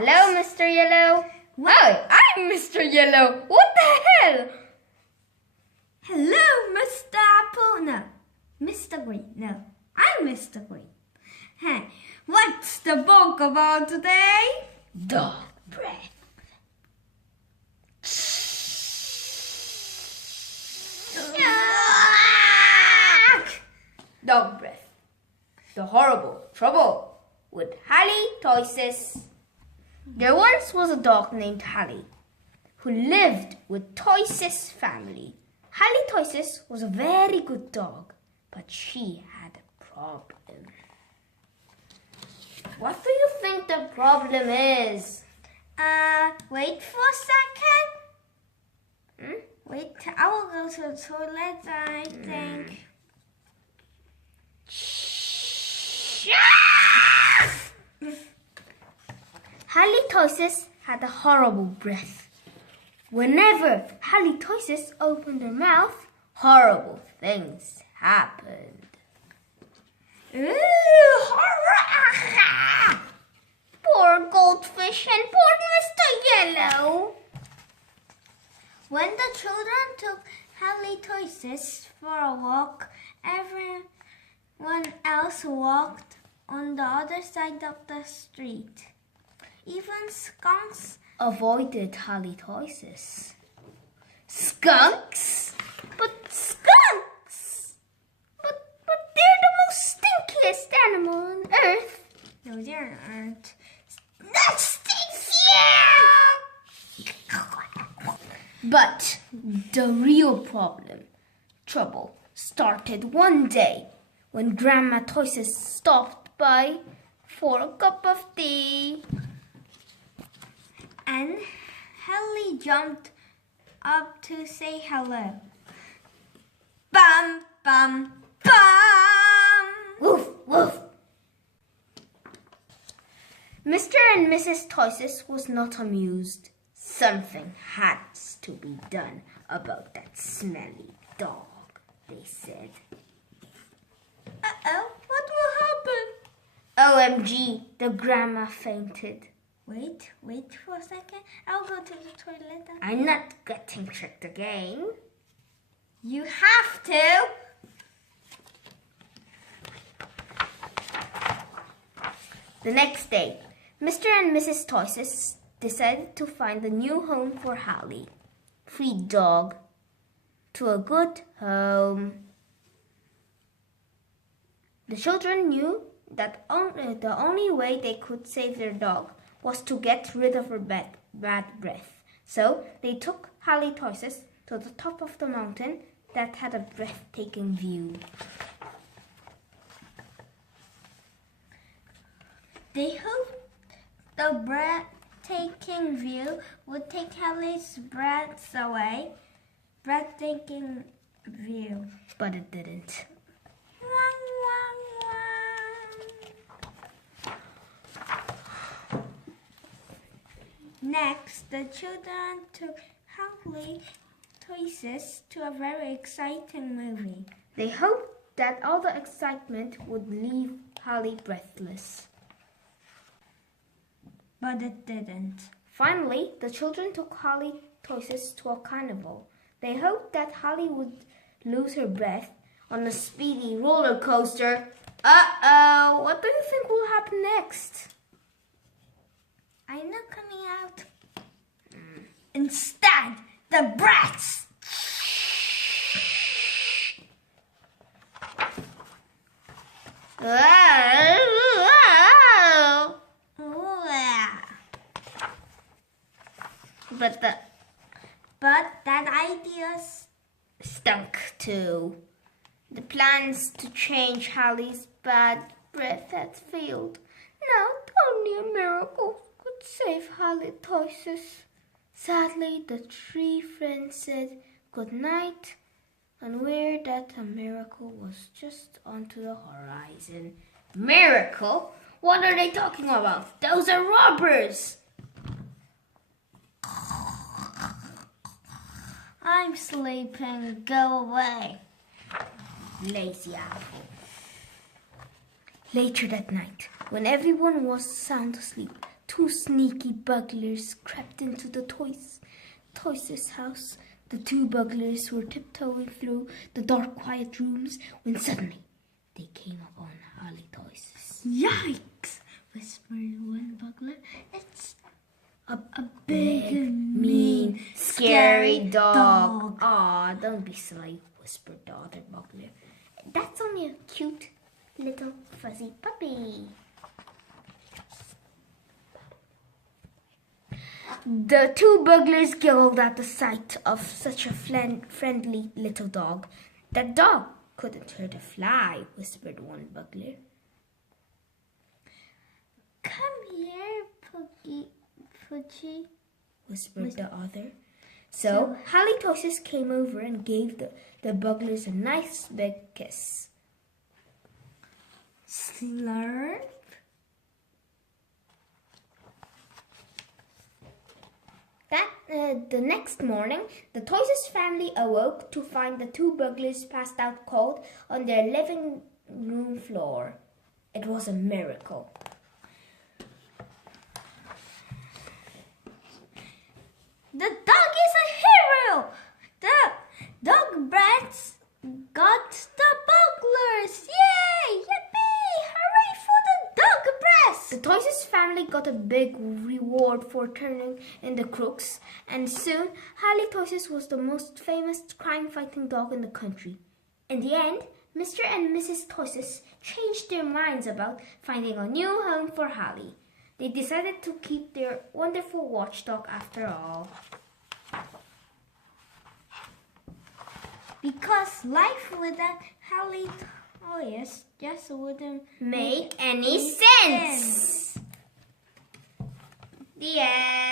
Hello, Mr. Yellow. Hi, I'm Mr. Yellow. What the hell? Hello, Mr. Apple. No, Mr. Green. No, I'm Mr. Green. Hey, what's the book about today? Dog breath. Dog breath. The horrible trouble with halitosis. There once was a dog named Hallie who lived with Toysis family. Halitosis was a very good dog, but she had a problem. What do you think the problem is? Wait for a second. Wait, I will go to the toilet, I think. Halitosis had a horrible breath. Whenever Halitosis opened her mouth, horrible things happened. Poor goldfish and poor Mr. Yellow. When the children took halitosis for a walk, everyone else walked on the other side of the street. Even skunks avoided halitosis. Skunks? But skunks! But they're the most stinkiest animal on earth. No, they aren't. Not stinky! But the real trouble started one day when Grandma Toysis stopped by for a cup of tea. And Hallie jumped up to say hello. Bum, bum, bum! Woof, woof! Mr. and Mrs. Toysis was not amused. Something had to be done about that smelly dog, they said. Uh-oh, what will happen? OMG, the grandma fainted. Wait for a second. I'll go to the toilet. I'm not getting tricked again. You have to. The next day, Mr. and Mrs. Toysis decided to find a new home for Hallie. Feed dog to a good home. The children knew that the only way they could save their dog was to get rid of her bad breath. So they took halitosis to the top of the mountain that had a breathtaking view. They hoped the breathtaking view would take Hallie's breaths away. Breathtaking view. But it didn't. Next, the children took halitosis to a very exciting movie. They hoped that all the excitement would leave Hallie breathless. But it didn't. Finally, the children took halitosis to a carnival. They hoped that Hallie would lose her breath on a speedy roller coaster. Uh-oh, what do you think will happen next? I'm not coming out. Instead, the breaths. But that idea stunk too. The plans to change Hallie's bad breath had failed. Now only a miracle could save halitosis. Sadly, the three friends said good night, unaware that a miracle was just onto the horizon. Miracle? What are they talking about? Those are robbers! I'm sleeping. Go away. Lazy apple. Later that night, when everyone was sound asleep, 2 sneaky burglars crept into the Toys' house. The 2 burglars were tiptoeing through the dark, quiet rooms when suddenly they came upon Holly Toys. Yikes! Whispered one burglar. It's A big, mean, scary dog. Aw, don't be silly, whispered the other burglar. That's only a cute little fuzzy puppy. The 2 burglars giggled at the sight of such a friendly little dog. That dog couldn't hurt a fly, whispered one burglar. Come here, Pudgy, whispered the other. So Holly Toys came over and gave the burglars a nice big kiss. Slurp. The next morning, the Toys' family awoke to find the 2 burglars passed out cold on their living room floor. It was a miracle. The dog is a hero! The dog brats got the burglars! Yay! Yippee! Hooray for the dog brats! The Toys' family got a big reward for turning in the crooks, and soon Holly Toys was the most famous crime-fighting dog in the country. In the end, Mr. and Mrs. Toys changed their minds about finding a new home for Holly. They decided to keep their wonderful watchdog after all. Because life without Holly Toys just wouldn't Make any sense. The end.